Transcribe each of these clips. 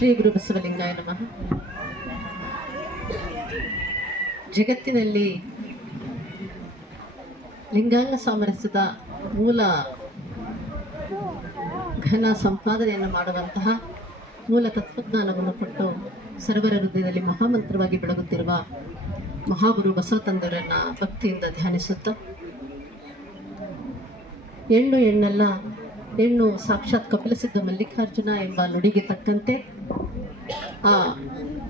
ಶ್ರೀ ಗುರು ಬಸವಲಿಂಗಾಯ ನಮಃ ಜಗತ್ತಿನಲ್ಲಿ ಲಿಂಗಾಂಗ ಸಾಮರಸ್ಯದ ಮೂಲ ಘನ ಸಂಪಾದನೆಯನ್ನು ಮಾಡುವಂತಹ ಮೂಲ ತತ್ವಜ್ಞಾನವನ್ನು ಕೊಟ್ಟು ಸರ್ವರ ಹೃದಯದಲ್ಲಿ ಮಹಾಮಂತ್ರವಾಗಿ ಬೆಳಗುತ್ತಿರುವ ಮಹಾಗುರು ಬಸವತಂದರನ್ನ ಭಕ್ತಿಯಿಂದ ಧ್ಯಾನಿಸುತ್ತ ಹೆಣ್ಣು ಹೆಣ್ಣಲ್ಲ ಹೆಣ್ಣು ಸಾಕ್ಷಾತ್ ಕಪಿಲಸಿದ್ಧ ಮಲ್ಲಿಕಾರ್ಜುನ ಎಂಬ ನುಡಿಗೆ ತಕ್ಕಂತೆ ಆ,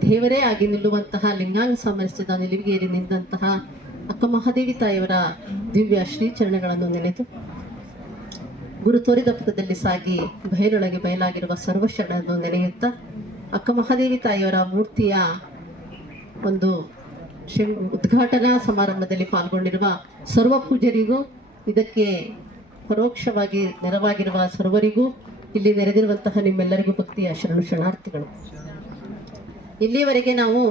ದೇವರೇ ಆಗಿ ನಿಲ್ಲುವಂತಹ ಲಿಂಗಾಂಗ ಸಾಮರಸ್ಯದ ನಿಲುವಿಗೇರಿ ನಿಂತಹ ಅಕ್ಕ ಮಹಾದೇವಿ ತಾಯಿಯವರ ದಿವ್ಯ ಶ್ರೀಚರಣಗಳನ್ನು ನೆನೆದು ಗುರು ತೋರಿದ ಪಥದಲ್ಲಿ ಸಾಗಿ ಬಯಲೊಳಗೆ ಬಯಲಾಗಿರುವ ಸರ್ವಶರಣನ್ನು ನೆನೆಯುತ್ತಾ ಅಕ್ಕ ಮಹಾದೇವಿ ತಾಯಿಯವರ ಮೂರ್ತಿಯ ಒಂದು ಉದ್ಘಾಟನಾ ಸಮಾರಂಭದಲ್ಲಿ ಪಾಲ್ಗೊಂಡಿರುವ ಸರ್ವ ಪೂಜರಿಗೂ, ಇದಕ್ಕೆ ಪರೋಕ್ಷವಾಗಿ ನೆರವಾಗಿರುವ ಸರ್ವರಿಗೂ ಇಲ್ಲಿ ನೆರೆದಿರುವಂತಹ ನಿಮ್ಮೆಲ್ಲರಿಗೂ ಭಕ್ತಿಯ ಶರಣು ಶರಣಾರ್ಥಿಗಳು. ಇಲ್ಲಿಯವರೆಗೆ ನಾವು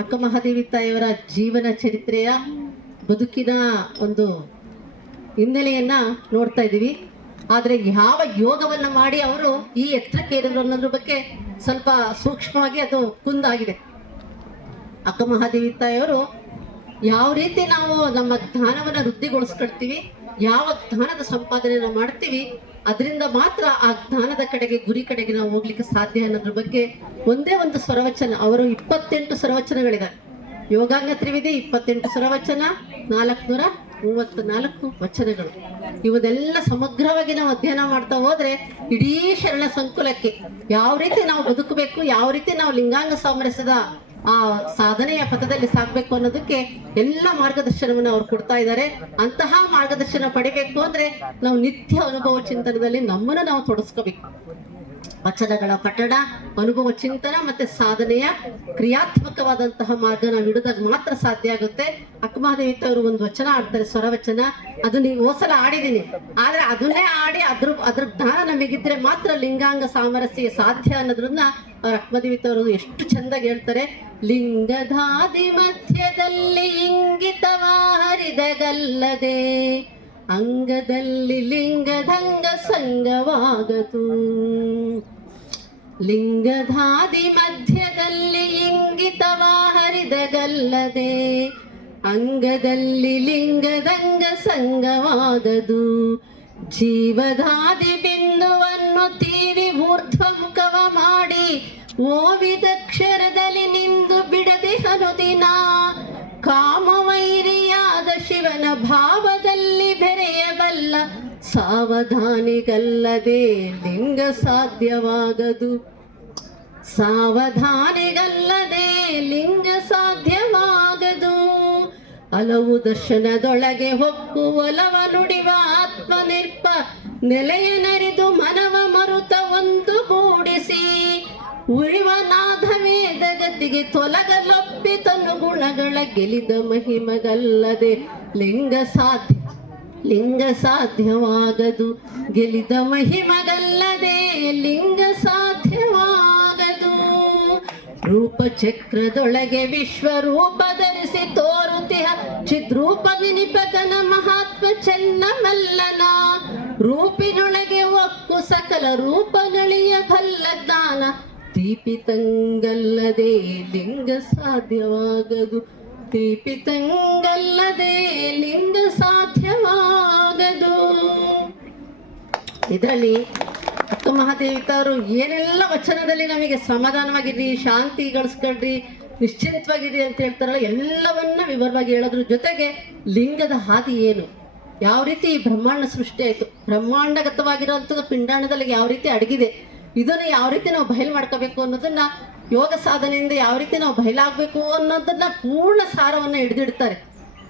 ಅಕ್ಕ ಮಹಾದೇವಿ ತಾಯಿಯವರ ಜೀವನ ಚರಿತ್ರೆಯ ಬದುಕಿನ ಒಂದು ಹಿನ್ನೆಲೆಯನ್ನ ನೋಡ್ತಾ ಇದ್ದೀವಿ. ಆದ್ರೆ ಯಾವ ಯೋಗವನ್ನ ಮಾಡಿ ಅವರು ಈ ಎತ್ತರಕ್ಕೆ ಏರಿದ್ರು ಅನ್ನೋದ್ರ ಬಗ್ಗೆ ಸ್ವಲ್ಪ ಸೂಕ್ಷ್ಮವಾಗಿ ಅದು ಕುಂದಾಗಿದೆ. ಅಕ್ಕ ಮಹಾದೇವಿ ತಾಯಿಯವರು ಯಾವ ರೀತಿ ನಾವು ನಮ್ಮ ಜ್ಞಾನವನ್ನ ವೃದ್ಧಿಗೊಳಿಸ್ಕೊಳ್ತೀವಿ, ಯಾವ ಜ್ಞಾನದ ಸಂಪಾದನೆಯನ್ನು ಮಾಡ್ತೀವಿ ಅದರಿಂದ ಮಾತ್ರ ಆ ಜ್ಞಾನದ ಕಡೆಗೆ, ಗುರಿ ಕಡೆಗೆ ನಾವು ಹೋಗ್ಲಿಕ್ಕೆ ಸಾಧ್ಯ ಅನ್ನೋದ್ರ ಬಗ್ಗೆ ಒಂದೇ ಒಂದು ಸ್ವರವಚನ. ಅವರು ಇಪ್ಪತ್ತೆಂಟು ಸ್ವರವಚನಗಳಿದ್ದಾರೆ. ಯೋಗಾಂಗ ತ್ರಿವಿಧಿ ಇಪ್ಪತ್ತೆಂಟು ಸ್ವರವಚನ, ನಾಲ್ಕುನೂರ ಮೂವತ್ತು ನಾಲ್ಕು ವಚನಗಳು. ಇವನ್ನೆಲ್ಲ ಸಮಗ್ರವಾಗಿ ನಾವು ಅಧ್ಯಯನ ಮಾಡ್ತಾ ಹೋದ್ರೆ ಇಡೀ ಶರಣ ಸಂಕುಲಕ್ಕೆ ಯಾವ ರೀತಿ ನಾವು ಬದುಕಬೇಕು, ಯಾವ ರೀತಿ ನಾವು ಲಿಂಗಾಂಗ ಸಾಮರಸ್ಯದ ಆ ಸಾಧನೆಯ ಪಥದಲ್ಲಿ ಸಾಗಬೇಕು ಅನ್ನೋದಕ್ಕೆ ಎಲ್ಲ ಮಾರ್ಗದರ್ಶನವನ್ನು ಅವ್ರು ಕೊಡ್ತಾ ಇದ್ದಾರೆ. ಅಂತಹ ಮಾರ್ಗದರ್ಶನ ಪಡಿಬೇಕು ಅಂದ್ರೆ ನಾವು ನಿತ್ಯ ಅನುಭವ ಚಿಂತನದಲ್ಲಿ ನಮ್ಮನ್ನು ನಾವು ತೊಡಸ್ಕೋಬೇಕು. ವಚನಗಳ ಪಠಣ, ಅನುಭವ ಚಿಂತನ ಮತ್ತೆ ಸಾಧನೆಯ ಕ್ರಿಯಾತ್ಮಕವಾದಂತಹ ಮಾರ್ಗ ನಾವು ಹಿಡಿದಾಗ ಮಾತ್ರ ಸಾಧ್ಯ ಆಗುತ್ತೆ. ಅಕ್ಕಮಹಾದೇವಿ ಅವರು ಒಂದು ವಚನ ಆಡ್ತಾರೆ ಸ್ವರವಚನ ಅದನ್ನ ನೀವು ಓಸಲ ಆಡಿದೀನಿ ಆದ್ರೆ ಅದನ್ನೇ ಆಡಿ ಅದ್ರ ಅದ್ರ ಜ್ಞಾನ ನಮಗಿದ್ರೆ ಮಾತ್ರ ಲಿಂಗಾಂಗ ಸಾಮರಸ್ಯ ಸಾಧ್ಯ ಅನ್ನೋದ್ರನ್ನ ಅವ್ರ ಅಹ್ಮದಿವಿತ್ ಅವರು ಎಷ್ಟು ಚಂದಾಗಿ ಹೇಳ್ತಾರೆ, ಲಿಂಗಧಾದಿ ಮಧ್ಯದಲ್ಲಿ ಇಂಗಿತವ ಹರಿದಗಲ್ಲದೆ, ಅಂಗದಲ್ಲಿ ಲಿಂಗದಂಗ ಸಂಗವಾಗತು ಲಿಂಗಧಾದಿ ಮಧ್ಯದಲ್ಲಿ ಇಂಗಿತವ ಹರಿದಗಲ್ಲದೆ, ಅಂಗದಲ್ಲಿ ಲಿಂಗದಂಗ ಸಂಗವಾಗದು. ಜೀವಧಾದಿ ಬಿಂದುವನ್ನು ತೀರಿ ಮಾಡಿ ಓವಿದಕ್ಷರದಲ್ಲಿ ನಿಂದು ಬಿಡದೆ ಅನುದಿನ ಕಾಮವೈರಿಯಾದ ಶಿವನ ಭಾವದಲ್ಲಿ ಬೆರೆಯಬಲ್ಲ ಸಾವಧಾನಿಗಲ್ಲದೆ ಲಿಂಗ ಸಾಧ್ಯವಾಗದು. ಸಾವಧಾನಿಗಲ್ಲದೆ ಲಿಂಗ ಸಾಧ್ಯವಾಗದು. ಹಲವು ದರ್ಶನದೊಳಗೆ ಹೊಕ್ಕು ಒಲವ ನುಡಿವ ಆತ್ಮ ನಿರ್ಪ ನೆಲೆಯ ನರಿದು ಮನವ ಮರುತ ಒಂದು ಉಳಿವ ನಾಥ ವೇದ ಗತಿಗೆ ತೊಲಗಲೊಪ್ಪಿ ತನು ಗುಣಗಳ ಗೆಲಿದ ಮಹಿಮಗಲ್ಲದೆ ಲಿಂಗ ಸಾಧ್ಯ, ಲಿಂಗ ಸಾಧ್ಯವಾಗದು. ಗೆಲಿದ ಮಹಿಮಗಲ್ಲದೆ ಲಿಂಗ ಸಾಧ್ಯವಾಗದು. ರೂಪ ಚಕ್ರದೊಳಗೆ ವಿಶ್ವರೂಪ ಧರಿಸಿ ತೋರುತಿಹ ಚಿದ್ರೂಪ ವಿನಿಪಕನ ಮಹಾತ್ಮ ಚೆನ್ನಮಲ್ಲನ. ರೂಪಿನೊಳಗೆ ಒಕ್ಕು ಸಕಲ ರೂಪಗಳಿಯ ಜ್ಞಾನ ದೀಪಿತಂಗಲ್ಲದೆ ಲಿಂಗ ಸಾಧ್ಯವಾಗದು. ದೀಪಿತಂಗಲ್ಲದೆ ಲಿಂಗ ಸಾಧ್ಯವಾಗದು. ಇದರಲ್ಲಿ ಅಕ್ಕ ಮಹಾದೇವಿತವರು ಏನೆಲ್ಲ ವಚನದಲ್ಲಿ ನಮಗೆ ಸಮಾಧಾನವಾಗಿರ್ರಿ ಶಾಂತಿ ಗಳಿಸ್ಕೊಳ್ರಿ ನಿಶ್ಚಿಂತವಾಗಿರಿ ಅಂತ ಹೇಳ್ತಾರಲ್ಲ, ಎಲ್ಲವನ್ನ ವಿವರವಾಗಿ ಹೇಳೋದ್ರ ಜೊತೆಗೆ ಲಿಂಗದ ಹಾದಿ ಏನು? ಯಾವ ರೀತಿ ಬ್ರಹ್ಮಾಂಡ ಸೃಷ್ಟಿ ಆಯ್ತು? ಬ್ರಹ್ಮಾಂಡಗತವಾಗಿರುವಂಥದ್ದು ಪಿಂಡಾಣದಲ್ಲಿ ಯಾವ ರೀತಿ ಅಡಗಿದೆ? ಇದನ್ನ ಯಾವ ರೀತಿ ನಾವು ಬಯಲು ಮಾಡ್ಕೋಬೇಕು ಅನ್ನೋದನ್ನ ಯೋಗ ಸಾಧನೆಯಿಂದ ಯಾವ ರೀತಿ ನಾವು ಬಯಲಾಗಬೇಕು ಅನ್ನೋದನ್ನ ಪೂರ್ಣ ಸಾರವನ್ನ ಹಿಡಿದಿಡ್ತಾರೆ.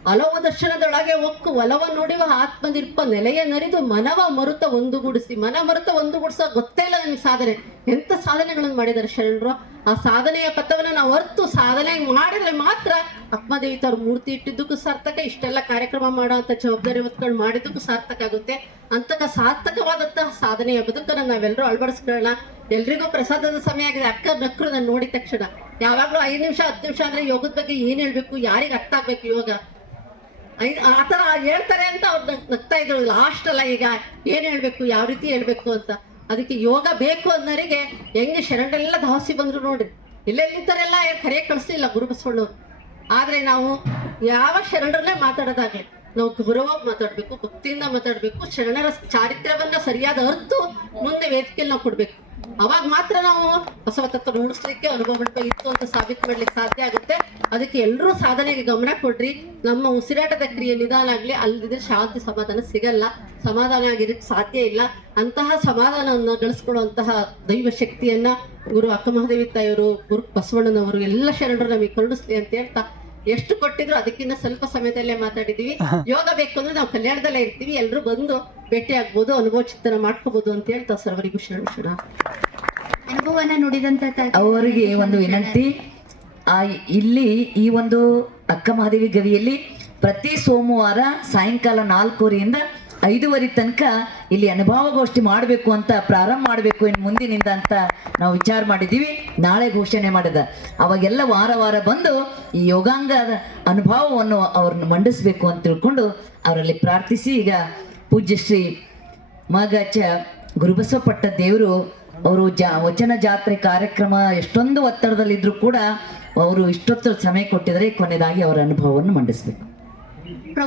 ಹಲವು ದರ್ಶನದೊಳಗೆ ಒಕ್ಕು ಒಲವ ನೋಡಿವ ಆತ್ಮದಿರ್ಪ ನೆಲೆಯ ನರಿದು ಮನವ ಮರುತ ಒಂದುಗೂಡಿಸಿ. ಮನ ಮರುತ ಒಂದುಗೂಡಿಸೋ ಗೊತ್ತೇ ಇಲ್ಲ ನಮಗೆ ಸಾಧನೆ. ಎಂತ ಸಾಧನೆಗಳನ್ನು ಮಾಡಿದ್ದಾರೆ ಶರಣರು? ಆ ಸಾಧನೆಯ ಪಥವನ್ನು ನಾವು ಅರ್ತು ಸಾಧನೆ ಮಾಡಿದ್ರೆ ಮಾತ್ರ ಅಕ್ಮದೇವಿ ತವ್ರ ಮೂರ್ತಿ ಇಟ್ಟಿದ್ದಕ್ಕೂ ಸಾರ್ಥಕ, ಇಷ್ಟೆಲ್ಲ ಕಾರ್ಯಕ್ರಮ ಮಾಡುವಂತ ಜವಾಬ್ದಾರಿ ಹೊತ್ಕೊಂಡು ಮಾಡಿದ್ದಕ್ಕೂ ಸಾರ್ಥಕ ಆಗುತ್ತೆ. ಅಂತಕ ಸಾರ್ಥಕವಾದಂತಹ ಸಾಧನೆಯ ಬದುಕನ್ನು ನಾವೆಲ್ಲರೂ ಅಳವಡಿಸ್ಕೊಳ್ಳೋಣ. ಎಲ್ರಿಗೂ ಪ್ರಸಾದದ ಸಮಯ ಆಗಿದೆ. ಅಕ್ಕ ನಕ್ರು ನಾನು ನೋಡಿದ ತಕ್ಷಣ. ಯಾವಾಗಲೂ ಐದು ನಿಮಿಷ, ಹತ್ತು ನಿಮಿಷ ಅಂದ್ರೆ ಯೋಗದ ಬಗ್ಗೆ ಏನು ಹೇಳ್ಬೇಕು, ಯಾರಿಗೆ ಅರ್ಥ ಆಗ್ಬೇಕು ಯೋಗ ಆ ಥರ ಹೇಳ್ತಾರೆ ಅಂತ ಅವ್ರು ನಗ್- ನಗ್ತಾ ಇದ್ರು. ಲಾಸ್ಟ್ ಅಲ್ಲ ಈಗ. ಏನು ಹೇಳ್ಬೇಕು, ಯಾವ ರೀತಿ ಹೇಳ್ಬೇಕು ಅಂತ. ಅದಕ್ಕೆ ಯೋಗ ಬೇಕು ಅನ್ನೋರಿಗೆ ಹೆಂಗೆ ಶರಣರೆಲ್ಲ ಧಾವಸಿ ಬಂದ್ರು ನೋಡ್ರಿ ಇಲ್ಲೆಲ್ಲಿದ್ದರೆಲ್ಲ ಕರೆ ಕಳಿಸ್ಲಿಲ್ಲ ಗುರು ಬಸವಣ್ಣವ್ರು. ಆದ್ರೆ ನಾವು ಯಾವ ಶರಣರನ್ನೇ ಮಾತಾಡೋದಾಗೆ ನಾವು ಗೌರವವಾಗಿ ಮಾತಾಡ್ಬೇಕು, ಭಕ್ತಿಯಿಂದ ಮಾತಾಡ್ಬೇಕು, ಶರಣರ ಚಾರಿತ್ರ್ಯವನ್ನ ಸರಿಯಾದ ಅರ್ಥ ಮುಂದೆ ವೇದಿಕೆಯಲ್ಲಿ ನಾವು ಕೊಡ್ಬೇಕು. ಅವಾಗ ಮಾತ್ರ ನಾವು ಹೊಸ ತತ್ವ ಮೂಡಿಸ್ಲಿಕ್ಕೆ ಅನುಭವ ಇತ್ತು ಅಂತ ಸಾಬೀತು ಮಾಡ್ಲಿಕ್ಕೆ ಸಾಧ್ಯ ಆಗುತ್ತೆ. ಅದಕ್ಕೆ ಎಲ್ಲರೂ ಸಾಧನೆಗೆ ಗಮನ ಕೊಡ್ರಿ. ನಮ್ಮ ಉಸಿರಾಟದ ಕ್ರಿಯೆ ನಿಧಾನ ಆಗ್ಲಿ ಅಲ್ಲದಿದ್ರೆ ಶಾಂತಿ ಸಮಾಧಾನ ಸಿಗಲ್ಲ. ಸಮಾಧಾನ ಆಗಿರಕ್ಕೆ ಸಾಧ್ಯ ಇಲ್ಲ. ಅಂತಹ ಸಮಾಧಾನವನ್ನು ಗಳಿಸ್ಕೊಳ್ಳುವಂತಹ ದೈವ ಶಕ್ತಿಯನ್ನ ಗುರು ಅಕ್ಕಮಹಾದೇವಿ ತಾಯಿಯವರು, ಗುರು ಬಸವಣ್ಣನವರು ಎಲ್ಲ ಶರಣರು ನಮಗೆ ಕರುಣಿಸ್ಲಿ ಅಂತ ಹೇಳ್ತಾ ಎಷ್ಟು ಕೊಟ್ಟಿದ್ರು ಅದಕ್ಕಿಂತ ಸ್ವಲ್ಪ ಸಮಯದಲ್ಲೇ ಮಾತಾಡಿದೀವಿ. ಯೋಗ ಬೇಕು ಅಂದ್ರೆ ನಾವು ಕಲ್ಯಾಣದಲ್ಲೇ ಇರ್ತೀವಿ. ಎಲ್ಲರೂ ಬಂದು ಭೇಟಿ ಆಗ್ಬೋದು ಅನುಭವ ಚಿಂತನ ಮಾಡ್ಕೋಬಹುದು ಅಂತ ಹೇಳ್ತಾ ಸರ್ವರಿಗೂ ಶರಣ ಶರಣ. ಅನುಭವನ ನುಡಿದಂತ ಅವರಿಗೆ ಒಂದು ವಿನಂತಿ. ಆ ಇಲ್ಲಿ ಈ ಒಂದು ಅಕ್ಕ ಮಹಾದೇವಿ ಗವಿಯಲ್ಲಿ ಪ್ರತಿ ಸೋಮವಾರ ಸಾಯಂಕಾಲ ನಾಲ್ಕೂವರೆಯಿಂದ ಐದೂವರೆ ತನಕ ಇಲ್ಲಿ ಅನುಭವಗೋಷ್ಠಿ ಮಾಡಬೇಕು ಅಂತ ಪ್ರಾರಂಭ ಮಾಡಬೇಕು ಇನ್ನು ಮುಂದಿನಿಂದ ಅಂತ ನಾವು ವಿಚಾರ ಮಾಡಿದ್ದೀವಿ. ನಾಳೆ ಘೋಷಣೆ ಮಾಡಿದ. ಅವಾಗೆಲ್ಲ ವಾರ ವಾರ ಬಂದು ಈ ಯೋಗಾಂಗದ ಅನುಭವವನ್ನು ಅವ್ರನ್ನ ಮಂಡಿಸ್ಬೇಕು ಅಂತ ತಿಳ್ಕೊಂಡು ಅವರಲ್ಲಿ ಪ್ರಾರ್ಥಿಸಿ ಈಗ ಪೂಜ್ಯ ಶ್ರೀ ಮಗಚ ಗುರುಬಸವಪಟ್ಟ ದೇವರು ಅವರು ಜಾ ವಚನ ಜಾತ್ರೆ ಕಾರ್ಯಕ್ರಮ ಎಷ್ಟೊಂದು ಒತ್ತಡದಲ್ಲಿದ್ದರೂ ಕೂಡ ಅವರು ಇಷ್ಟೊತ್ತು ಸಮಯ ಕೊಟ್ಟಿದರೆ ಕೊನೆಯದಾಗಿ ಅವರ ಅನುಭವವನ್ನು ಮಂಡಿಸ್ಬೇಕು.